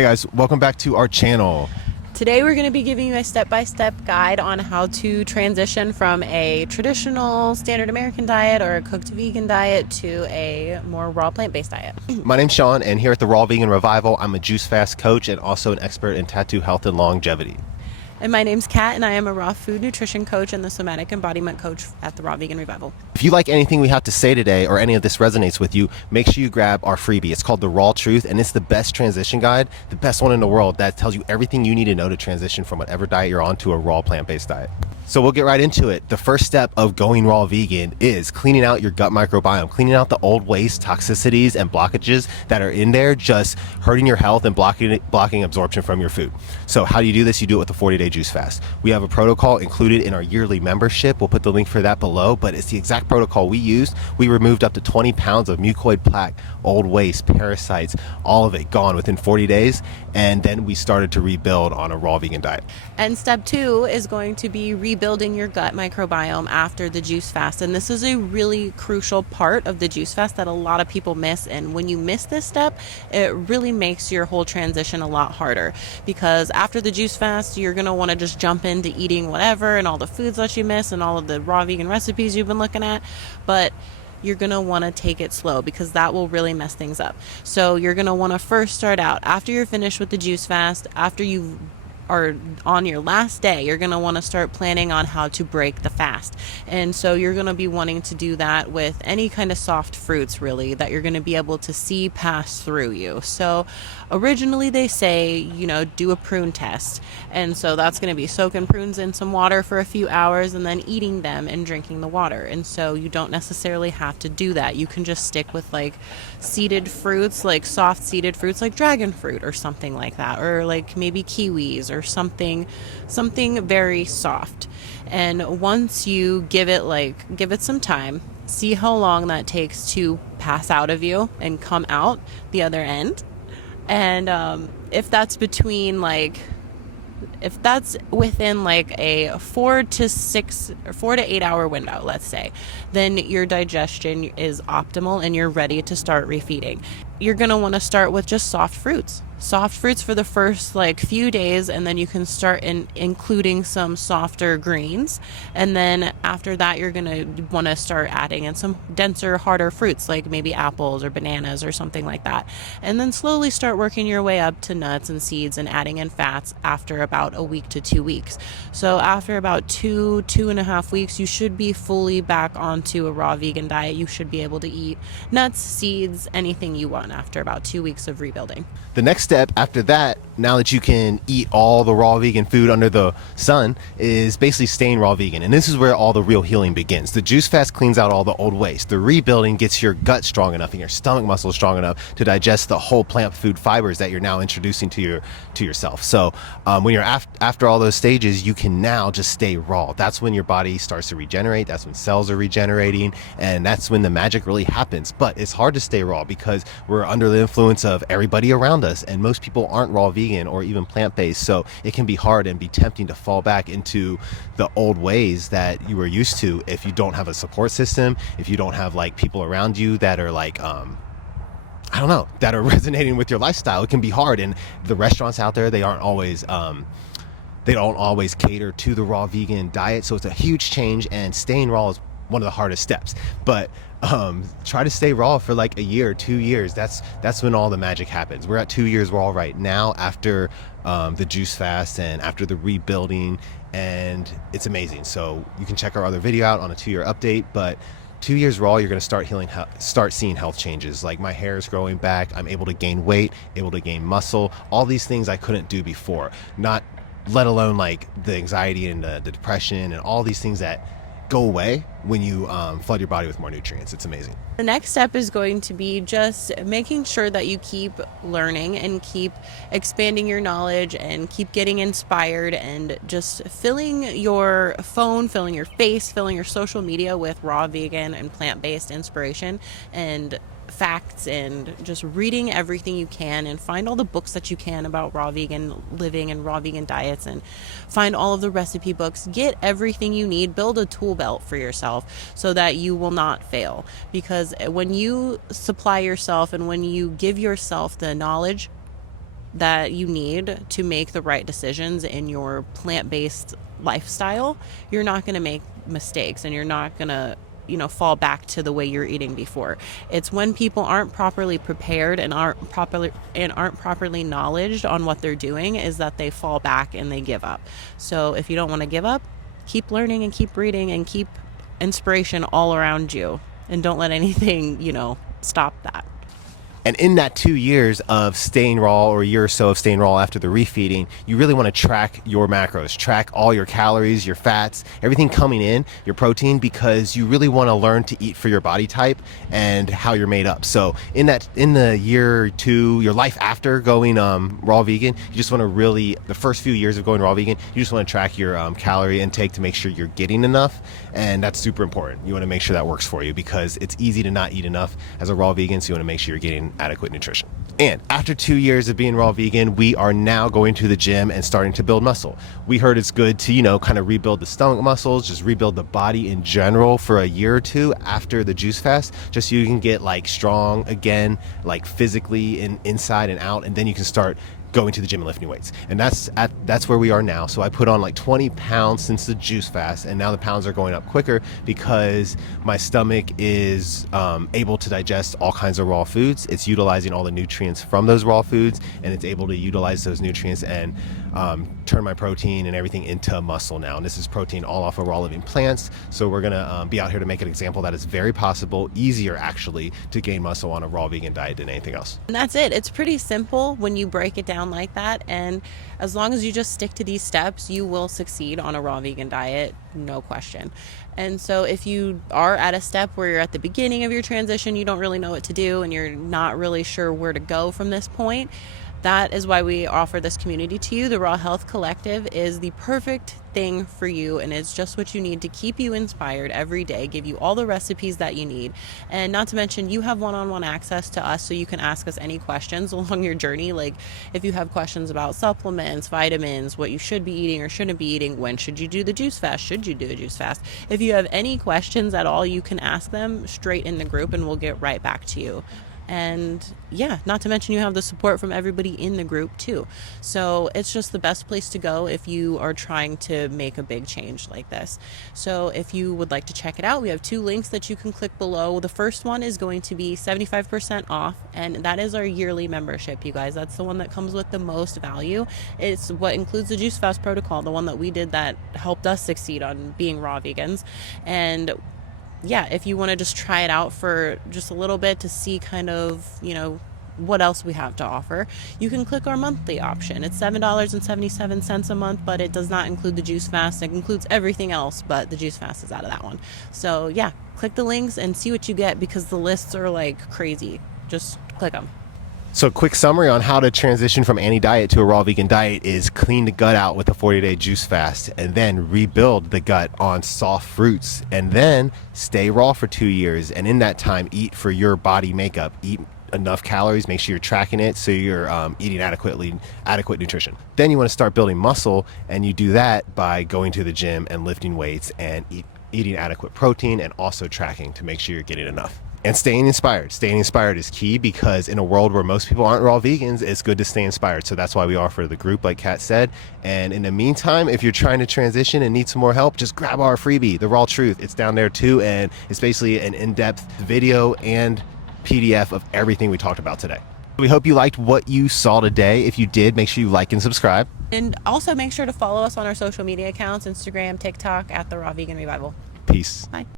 Hey guys, welcome back to our channel. Today we're going to be giving you a step-by-step guide on how to transition from a traditional standard American diet or a cooked vegan diet to a more raw plant-based diet. My name's Sean, and here at the Raw Vegan Revival, I'm a juice fast coach and also an expert in tattoo health and longevity. And my name's Kat, and I am a raw food nutrition coach and the somatic embodiment coach at the Raw Vegan Revival. If you like anything we have to say today or any of this resonates with you, make sure you grab our freebie. It's called The Raw Truth, and it's the best transition guide, the best one in the world that tells you everything you need to know to transition from whatever diet you're on to a raw plant-based diet. So we'll get right into it. The first step of going raw vegan is cleaning out your gut microbiome, cleaning out the old waste, toxicities, and blockages that are in there, just hurting your health and blocking absorption from your food. So how do you do this? You do it with the 40-day juice fast. We have a protocol included in our yearly membership. We'll put the link for that below, but it's the exact protocol we used. We removed up to 20 pounds of mucoid plaque, old waste, parasites, all of it gone within 40 days. And then we started to rebuild on a raw vegan diet. And step 2 is going to be rebuilding your gut microbiome after the juice fast. And this is a really crucial part of the juice fast that a lot of people miss. And when you miss this step, it really makes your whole transition a lot harder, because after the juice fast, you're going to want to just jump into eating whatever and all the foods that you miss and all of the raw vegan recipes you've been looking at. But you're going to want to take it slow, because that will really mess things up. So you're going to want to first start out after you're finished with the juice fast, after you are on your last day, you're going to want to start planning on how to break the fast. And so you're going to be wanting to do that with any kind of soft fruits, really, that you're going to be able to see pass through you. So originally they say, do a prune test. And so that's going to be soaking prunes in some water for a few hours and then eating them and drinking the water. And so you don't necessarily have to do that. You can just stick with like seeded fruits, like soft seeded fruits like dragon fruit or something like that, or like maybe kiwis or something very soft. And once you give it some time, see how long that takes to pass out of you and come out the other end. And if that's within like a 4 to 8 hour window, let's say, then your digestion is optimal and you're ready to start refeeding. You're going to want to start with just soft fruits for the first few days, and then you can start including some softer greens. And then after that, you're going to want to start adding in some denser, harder fruits like maybe apples or bananas or something like that. And then slowly start working your way up to nuts and seeds and adding in fats after about a week to 2 weeks. So after about 2.5 weeks, you should be fully back onto a raw vegan diet. You should be able to eat nuts, seeds, anything you want after about 2 weeks of rebuilding. The next step after that, now that you can eat all the raw vegan food under the sun, is basically staying raw vegan. And this is where all the real healing begins. The juice fast cleans out all the old waste. The rebuilding gets your gut strong enough and your stomach muscles strong enough to digest the whole plant food fibers that you're now introducing to yourself. So when you're after all those stages, you can now just stay raw. That's when your body starts to regenerate. That's when cells are regenerating, and that's when the magic really happens. But it's hard to stay raw because we're under the influence of everybody around us, and most people aren't raw vegan or even plant-based, so it can be hard and be tempting to fall back into the old ways that you were used to if you don't have a support system, if you don't have people around you that are that are resonating with your lifestyle. It can be hard, and the restaurants out there, they don't always cater to the raw vegan diet, so it's a huge change, and staying raw is one of the hardest steps. But try to stay raw for like a year, 2 years. That's when all the magic happens. We're at 2 years raw right now after the juice fast and after the rebuilding, and it's amazing. So you can check our other video out on a 2-year update. But 2 years raw, you're going to start seeing health changes. Like my hair is growing back. I'm able to gain weight, able to gain muscle. All these things I couldn't do before. Not let alone like the anxiety and the depression and all these things that go away when you flood your body with more nutrients. It's amazing. The next step is going to be just making sure that you keep learning and keep expanding your knowledge and keep getting inspired, and just filling your phone, filling your face, filling your social media with raw vegan and plant-based inspiration and facts, and just reading everything you can, and find all the books that you can about raw vegan living and raw vegan diets, and find all of the recipe books. Get everything you need. Build a tool belt for yourself so that you will not fail, because when you supply yourself and when you give yourself the knowledge, that you need to make the right decisions in your plant-based lifestyle, you're not going to make mistakes, and you're not going to fall back to the way you're eating before. It's when people aren't properly prepared and aren't properly knowledged on what they're doing, is that they fall back and they give up. So if you don't want to give up, keep learning and keep reading and keep inspiration all around you, and don't let anything stop that. And in that 2 years of staying raw, or a year or so of staying raw after the refeeding, you really want to track your macros, track all your calories, your fats, everything coming in, your protein, because you really want to learn to eat for your body type and how you're made up. So in the year or two, your life after going raw vegan, you just want to really, the first few years of going raw vegan, you just want to track your calorie intake to make sure you're getting enough. And that's super important. You want to make sure that works for you, because it's easy to not eat enough as a raw vegan. So you want to make sure you're getting adequate nutrition. And after 2 years of being raw vegan, we are now going to the gym and starting to build muscle. We heard it's good to, kind of rebuild the stomach muscles, just rebuild the body in general for a year or two after the juice fast, just so you can get like strong again, like physically and inside and out. And then you can start going to the gym and lifting weights. And that's where we are now. So I put on like 20 pounds since the juice fast, and now the pounds are going up quicker because my stomach is able to digest all kinds of raw foods. It's utilizing all the nutrients from those raw foods, and it's able to utilize those nutrients and turn my protein and everything into muscle now. And this is protein all off of raw living plants. So we're gonna be out here to make an example that is very possible, easier actually, to gain muscle on a raw vegan diet than anything else. And that's it. It's pretty simple when you break it down like that, and as long as you just stick to these steps, you will succeed on a raw vegan diet, no question. And so if you are at a step where you're at the beginning of your transition, you don't really know what to do, and you're not really sure where to go from this point, that is why we offer this community to you. The Raw Health Collective is the perfect thing for you, and it's just what you need to keep you inspired every day, give you all the recipes that you need. And not to mention, you have one-on-one access to us, so you can ask us any questions along your journey. Like if you have questions about supplements, vitamins, what you should be eating or shouldn't be eating, when should you do the juice fast, should you do a juice fast? If you have any questions at all, you can ask them straight in the group, and we'll get right back to you. And yeah, not to mention you have the support from everybody in the group too. So it's just the best place to go if you are trying to make a big change like this. So if you would like to check it out, we have 2 links that you can click below. The first one is going to be 75% off, and that is our yearly membership, you guys. That's the one that comes with the most value. It's what includes the Juice Fast protocol, the one that we did that helped us succeed on being raw vegans. And yeah, if you want to just try it out for just a little bit to see kind of, what else we have to offer, you can click our monthly option. It's $7.77 a month, but it does not include the juice fast. It includes everything else, but the juice fast is out of that one. So yeah, click the links and see what you get, because the lists are like crazy. Just click them. So quick summary on how to transition from anti-diet to a raw vegan diet is clean the gut out with a 40-day juice fast, and then rebuild the gut on soft fruits, and then stay raw for 2 years. And in that time, eat for your body makeup, eat enough calories, make sure you're tracking it so you're eating adequate nutrition. Then you want to start building muscle, and you do that by going to the gym and lifting weights and eating adequate protein, and also tracking to make sure you're getting enough. And staying inspired. Staying inspired is key, because in a world where most people aren't raw vegans, it's good to stay inspired. So that's why we offer the group, like Kat said. And in the meantime, if you're trying to transition and need some more help, just grab our freebie, The Raw Truth. It's down there too, and it's basically an in-depth video and PDF of everything we talked about today. We hope you liked what you saw today. If you did, make sure you like and subscribe. And also make sure to follow us on our social media accounts, Instagram, TikTok, at The Raw Vegan Revival. Peace. Bye.